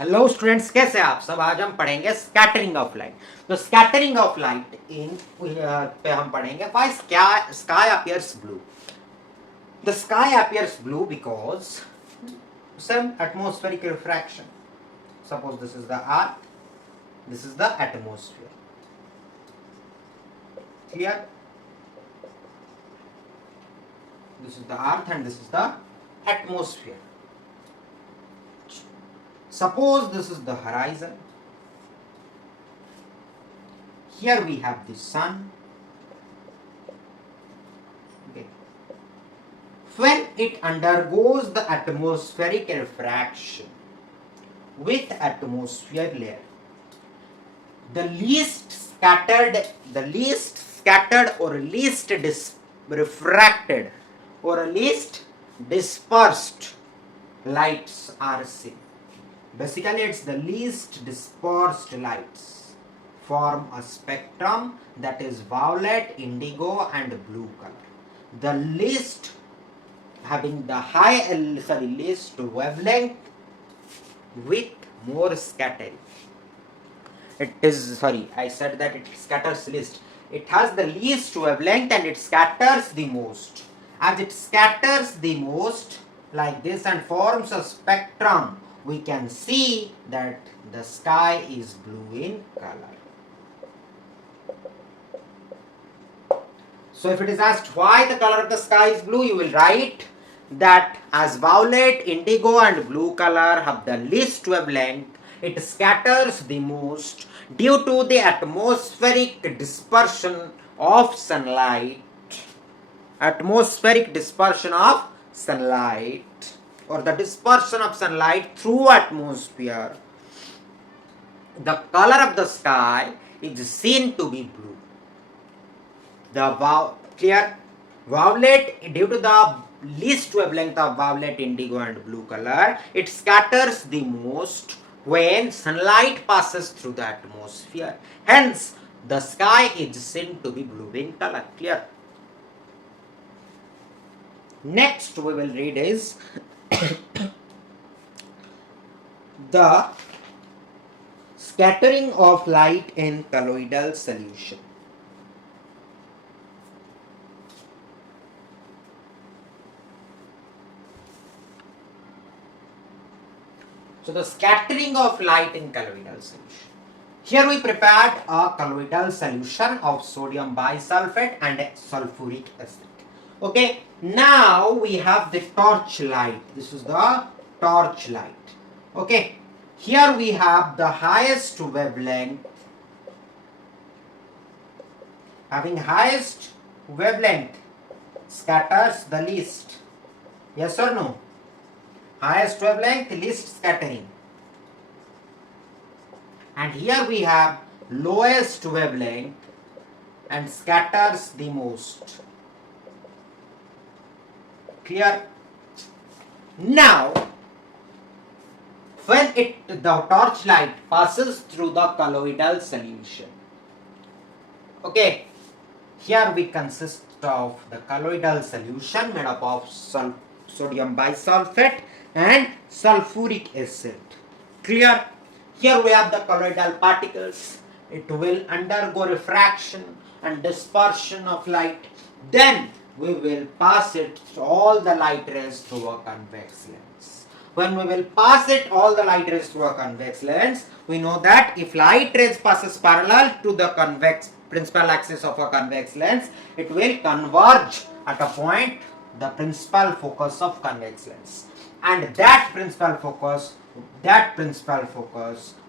Hello students, कैसे हैं आप सब। आज हम पढ़ेंगे स्कैटरिंग ऑफ लाइट। तो स्कैटरिंग ऑफ लाइट इन पे हम पढ़ेंगे why sky appears blue. The sky appears blue because some atmospheric refraction. Suppose this is the earth, this is the atmosphere. Clear? This is the earth and this is the atmosphere. Suppose this is the horizon. Here we have the sun. Okay. When it undergoes the atmospheric refraction with atmosphere layer, the least scattered or least refracted or least dispersed lights are seen. Basically, it's the least dispersed lights form a spectrum that is violet, indigo and blue color. The least having the least wavelength with more scattering. I said that it scatters least. It has the least wavelength and it scatters the most. As it scatters the most like this and forms a spectrum, we can see that the sky is blue in color. So if it is asked why the color of the sky is blue, you will write that as violet, indigo and blue color have the least wavelength, it scatters the most due to the atmospheric dispersion of sunlight. Atmospheric dispersion of sunlight or the dispersion of sunlight through atmosphere. The color of the sky is seen to be blue. The clear violet, due to the least wavelength of violet, indigo and blue color, it scatters the most when sunlight passes through the atmosphere. Hence, the sky is seen to be blue in color. Clear? Next we will read is the scattering of light in colloidal solution. So the scattering of light in colloidal solution. Here we prepared a colloidal solution of sodium bisulfate and sulfuric acid. Okay, now we have the torch light. This is the torch light. Okay, here we have the highest wavelength. Having highest wavelength scatters the least. Yes or no? Highest wavelength, least scattering. And here we have lowest wavelength and scatters the most. Clear? Now, when the torchlight passes through the colloidal solution, okay, here we consist of the colloidal solution made up of sodium bisulfate and sulfuric acid. Clear? Here we have the colloidal particles. It will undergo refraction and dispersion of light. Then we will pass it all the light rays through a convex lens. When we will pass it all the light rays through a convex lens, we know that if light rays passes parallel to the convex principal axis of a convex lens, it will converge at a point, the principal focus of convex lens. And that principal focus,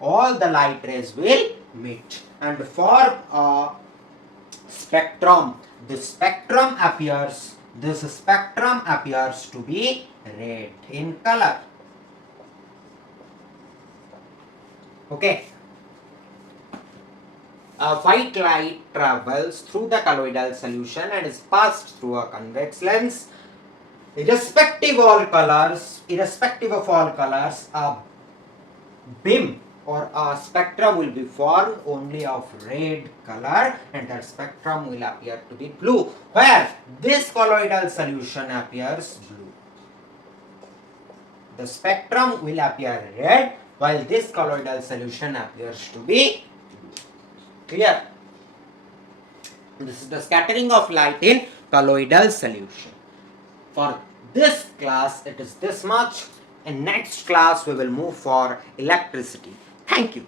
all the light rays will meet and form a spectrum. This spectrum appears to be red in color. Okay. A white light travels through the colloidal solution and is passed through a convex lens. Irrespective of all colors, a beam or a spectrum will be formed only of red color, and that spectrum will appear to be blue, where this colloidal solution appears blue. The spectrum will appear red while this colloidal solution appears to be clear. This is the scattering of light in colloidal solution. For this class it is this much. In next class we will move for electricity. Thank you.